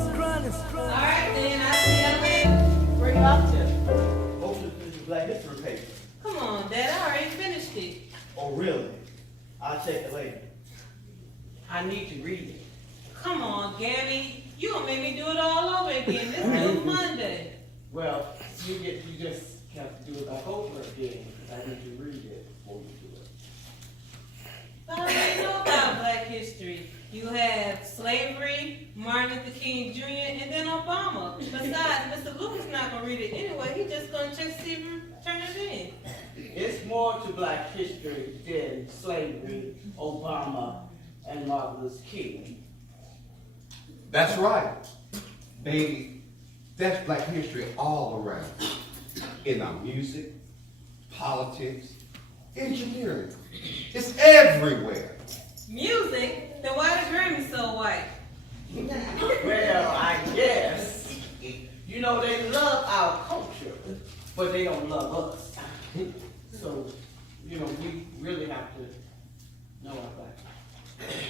Alright then, I'll see you later. Where you off to? Hopefully finish the Black History paper. Come on, Dad, I already finished it. Oh, really? I'll check it later. I need to read it. Come on, Gabby. You gonna make me do it all over again. This new Monday. Well, you just have to do it back over again, because I need to read it before you do it. But I already know about Black history. You have slavery, Martin Luther King Jr., and then Obama. Besides, Mr. Lucas not gonna read it anyway. He just gonna check to see if you turn it in. It's more to Black history than slavery, Obama, and Martin Luther King. That's right. Baby, that's Black history all around. In our music, politics, engineering. It's everywhere. Music? Then why the Grammy so white? Well, I guess. You know, they love our culture, but they don't love us. So, you know, we really have to know our Black culture.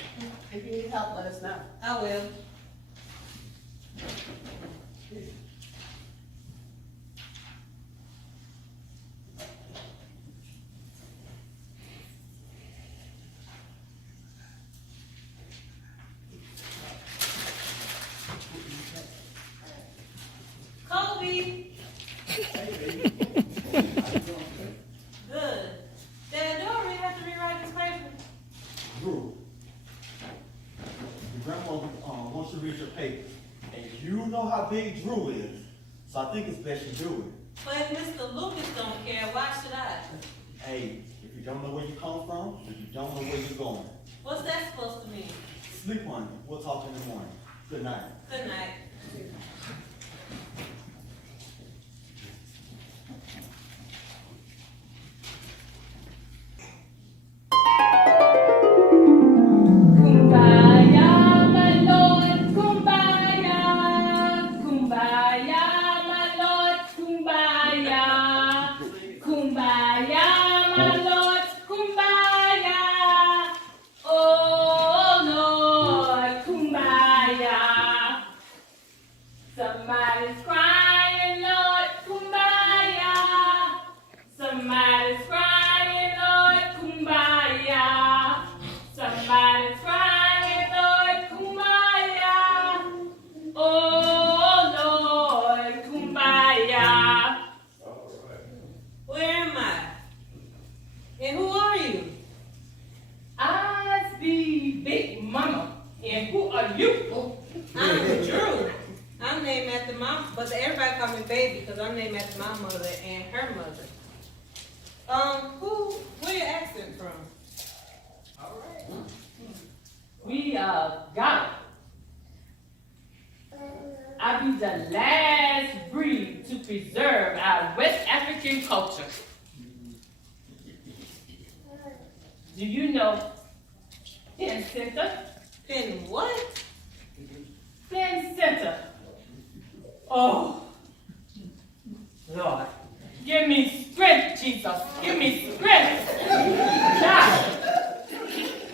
If you need help, let us know. I will. Kobe. Hey, baby. How you doing today? Good. Dad, do I really have to rewrite this paper? Drew. Your grandma wants you to read your paper. And you know how big Drew is. So I think it's best you do it. But if Mr. Lucas don't care, why should I? Hey, if you don't know where you come from, if you don't know where you're going, What's that supposed to mean? sleep on it. We'll talk in the morning. Good night. Good night. Kumbaya, my Lord, kumbaya, kumbaya, my Lord, kumbaya, kumbaya, my Lord, kumbaya, oh Lord, kumbaya. Somebody's crying, Lord, kumbaya. Somebody's crying, Lord, kumbaya. Somebody's crying, Lord, kumbaya. Oh, Lord, kumbaya. Where am I? And who are you? I see Big Mama. And who are you? I'm Drew. I'm named after my, but everybody call me baby because I'm named after my mother and her mother. Where your accent from? All right. We got it. I be the last breed to preserve our West African culture. Do you know Penn Center? Penn what? Penn Center. Oh, Lord. Give me strength, Jesus. Give me strength. Now,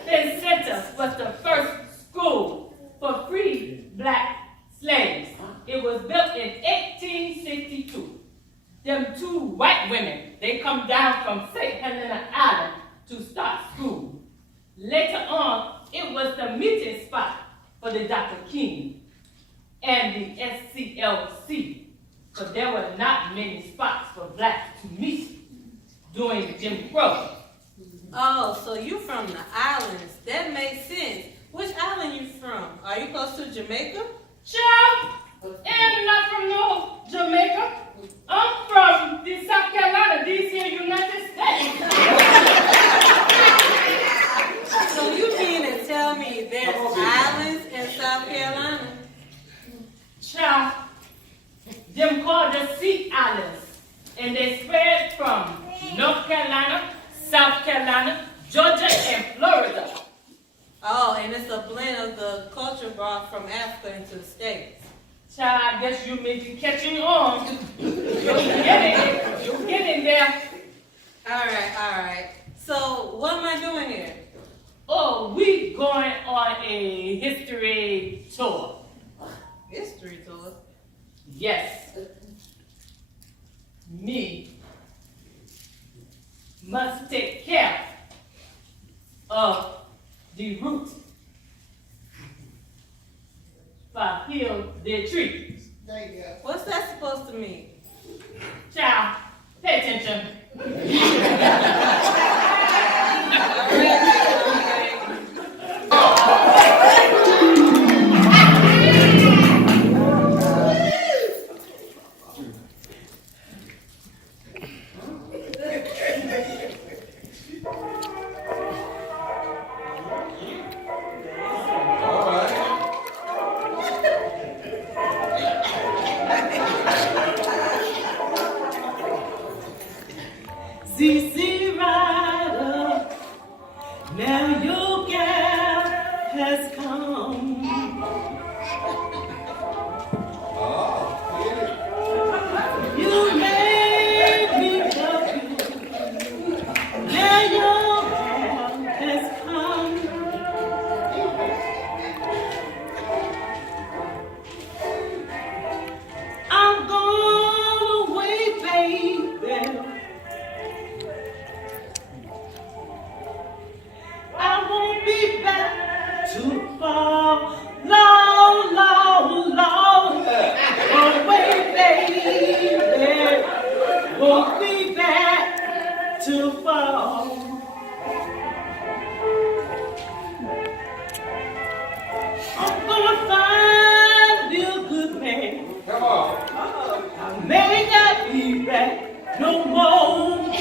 Penn Center was the first school for free black slaves. It was built in 1862. Them two white women, they come down from St. Helena Island to start school. Later on, it was the meeting spot for the Dr. King and the SCLC, because there were not many spots for blacks to meet during Jim Crow. Oh, so you from the islands. That makes sense. Which island you from? Are you close to Jamaica? Child, I'm not from no Jamaica. I'm from the South Carolina, these here United States. So you mean to tell me there's islands in South Carolina? Child, them called the Sea Islands, and they spread from North Carolina, South Carolina, Georgia, and Florida. Oh, and it's a blend of the culture brought from Africa into the States. Child, I guess you may be catching on. You're getting there. All right. So what am I doing here? Oh, we going on a history tour. History Yes, me must take care of the root for heal the tree. There you go. What's that supposed to mean? Child, pay attention. CC Rider, now your gal has come. You made me love you. Now your gal has come. I'm gone away, baby. I won't be back too far, long, long, long away, baby. Won't be back too far. I'm gonna find me a good man. Come on. I may not be back no more.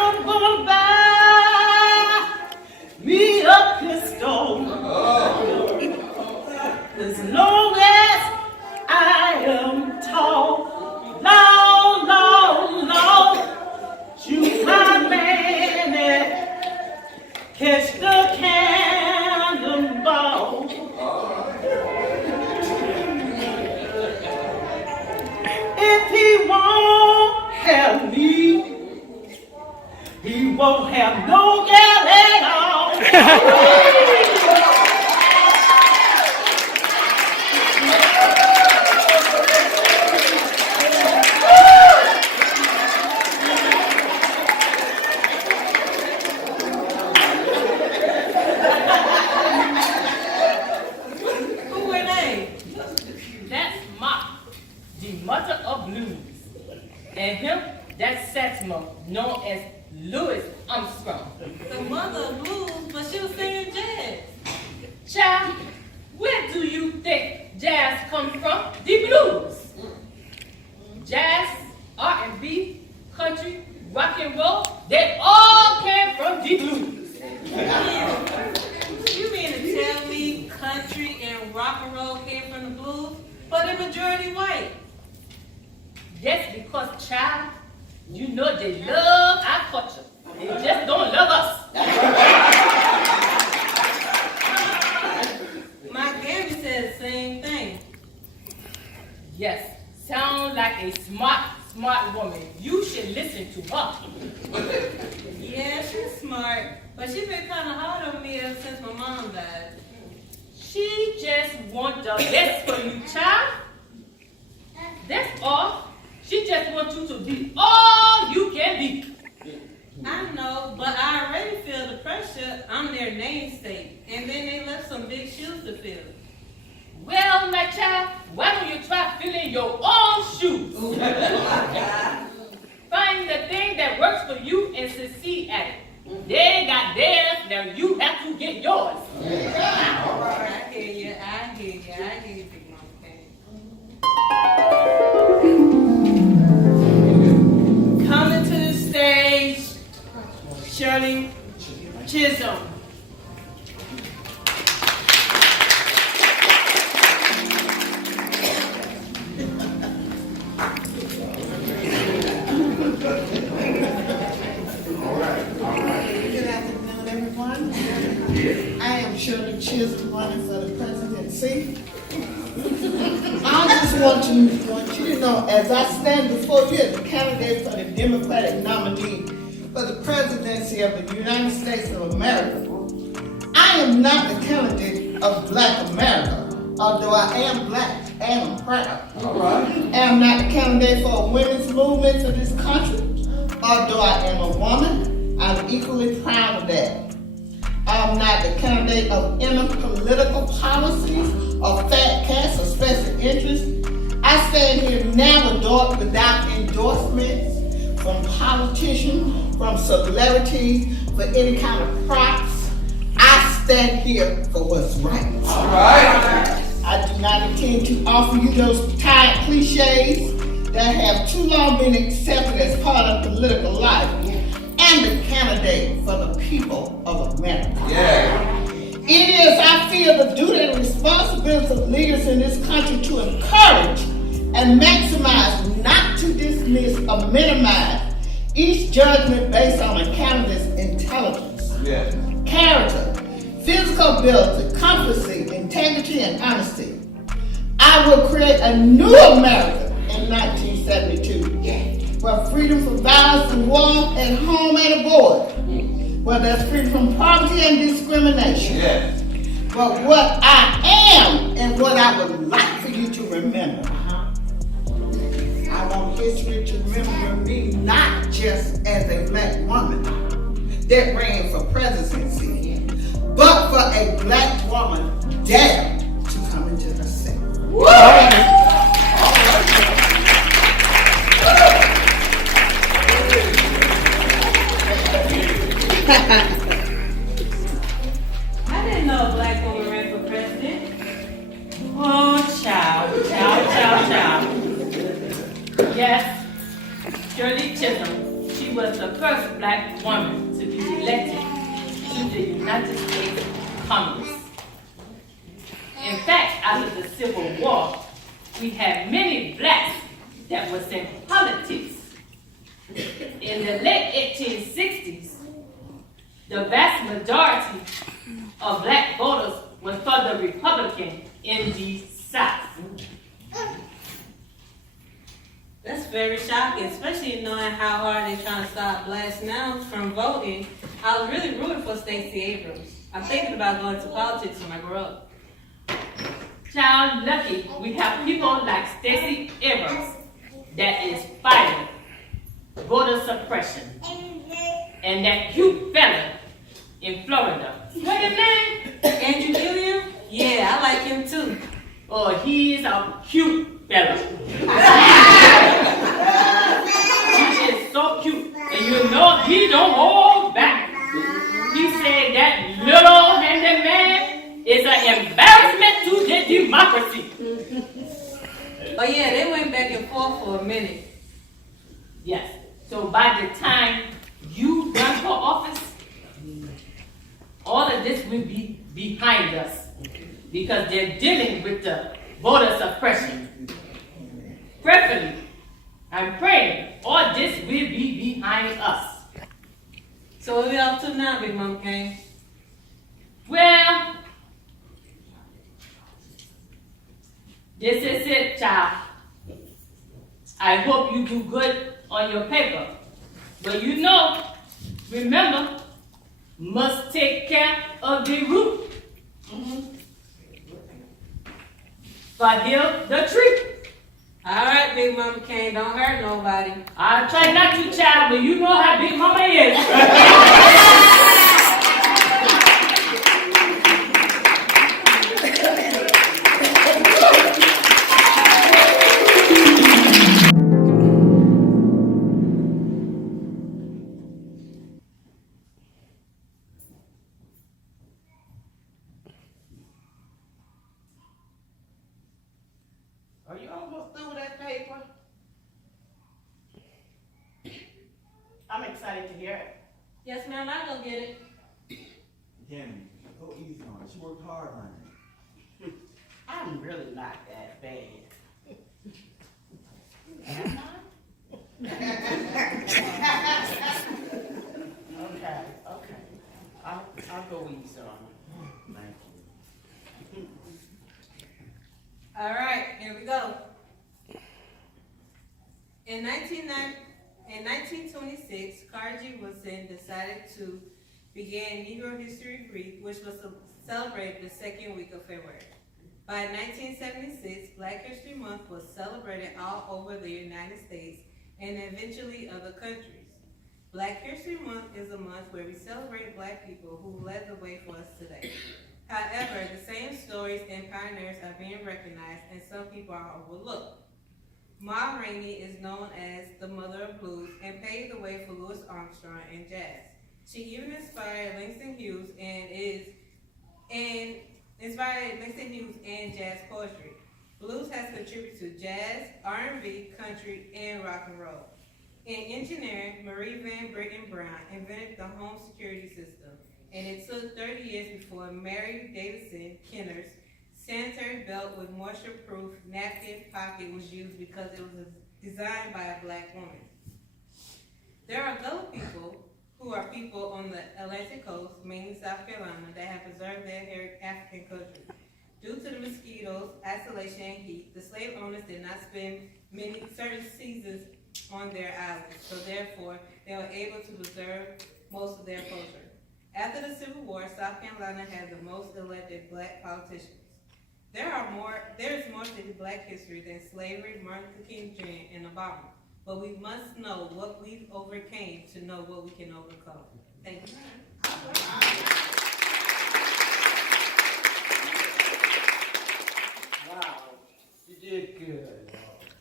I'm gonna buy me a pistol. As long as I am tall, long, long, long, shoot my man and catch the cannonball. If he won't have me, he won't have no gal at all. Who were they? That's Ma, the mother of blues. And him, that's Satchmo, known as Louis Armstrong. The mother of blues, but she was singing jazz. Child, where do you think jazz comes from? The blues. Jazz, R&B, country, rock and roll, they all came from the blues. You mean to tell me country and rock and roll came from the blues, but the majority white? Yes, because child, you know they love our culture. They just don't love us. My Gabby said the same thing. Yes, sound like a smart woman. You should listen to her. Yeah, she's smart, but she been kind of hard on me ever since my mom died. She just wants the best for you, child. That's all. She just wants you to be all you can be. I know, but I already feel the pressure. I'm their namesake, and then they left some big shoes to fill. Well, my child, why don't you try filling your own shoes? Find the thing that works for you and succeed at it. They got theirs, now you have to get yours. I hear you, Big Mama Pam. Coming to the stage, Shirley Chisholm. Good afternoon, everyone. I am Shirley Chisholm, running for the presidency. I just want you to know, as I stand before you as a candidate for the Democratic nominee for the presidency of the United States of America, I am not the candidate of Black America. Although I am black and I'm proud. All right. I'm not the candidate for a women's movement for this country. Although I am a woman, I'm equally proud of that. I'm not the candidate of any political policies or fat cats or special interests. I stand here now without endorsements from politicians, from celebrities, for any kind of props. I stand here for what's right. All right. I do not intend to offer you those tired cliches that have too long been accepted as part of political life. And the candidate for the people of America. Yeah. It is, I feel, the duty and responsibility of leaders in this country to encourage and maximize, not to dismiss or minimize each judgment based on a candidate's intelligence, Yeah. character, physical ability, competency, integrity, and honesty. I will create a new America in 1972. Where freedom from violence and war at home and abroad. Where there's freedom from poverty and discrimination. Yeah. But what I am and what I would like for you to remember. I want history to remember me not just as a black woman that ran for presidency, but for a black woman dared to come into herself. I didn't know a black woman ran for president. Oh, child. Yes, Shirley Chisholm, she was the first black woman to be elected to the United States Congress. In fact, after the Civil War, we had many blacks that was in politics. In the late 1860s, the vast majority of black voters was for the Republican in the South. That's very shocking, especially knowing how hard they're trying to stop blacks now from voting. I was really rooting for Stacey Abrams. I'm thinking about going to politics when I grow up. Child, lucky we have people like Stacey Abrams that is fighting voter suppression. And that cute fella in Florida. What his name? Andrew Gilliam? Yeah, I like him too. Oh, he is a cute fella. He is so cute. And you know he don't hold back. He said that little handed man is an embarrassment to the democracy. Oh yeah, they went back and forth for a minute. Yes. So by the time you run for office, all of this will be behind us because they're dealing with the voter suppression. Prayerfully, I'm praying all this will be behind us. So what we up to now, Big Mama Kane? Well, this is it, child. I hope you do good on your paper. But you know, remember, must take care of the root. But heal the tree. All right, Big Mama Kane, don't hurt nobody. I try not to, child, but you know how Big Mama is. Are you almost through with that paper? I'm excited to hear it. Yes, ma'am, I go get it. Tammy, go easy on her. She worked hard on it. I'm really not that bad. Am I? Okay. I'll go easy on her. Thank you. All right, here we go. In 1926, Carnegie Woodson decided to began Negro History Week, which was celebrated the second week of February. By 1976, Black History Month was celebrated all over the United States and eventually other countries. Black History Month is a month where we celebrate Black people who led the way for us today. However, the same stories and pioneers are being recognized and some people are overlooked. Ma Rainey is known as the mother of blues and paved the way for Louis Armstrong and jazz. She even inspired Langston Hughes and jazz poetry. Blues has contributed to jazz, R&B, country, and rock and roll. In engineering, Marie Van Britten Brown invented the home security system, and it took 30 years before Mary Davidson Kenner's sanitary belt with moisture-proof napkin pocket was used because it was designed by a Black woman. There are Gullah people who are people on the Atlantic coast, mainly South Carolina, that have preserved their African culture. Due to the mosquitoes, isolation, and heat, the slave owners did not spend certain seasons on their islands, so therefore they were able to preserve most of their culture. After the Civil War, South Carolina had the most elected Black politicians. There is more to Black history than slavery, Martin Luther King Jr., and Obama. But we must know what we've overcame to know what we can overcome. Thank you. Wow, you did good.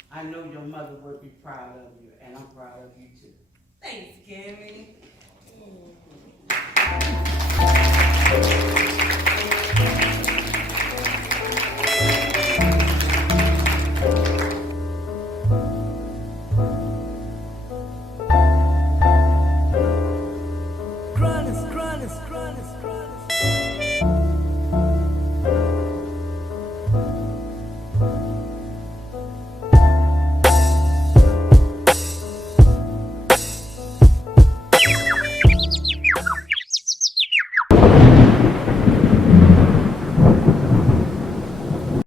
I know your mother would be proud of you, and I'm proud of you too. Thanks, Gary.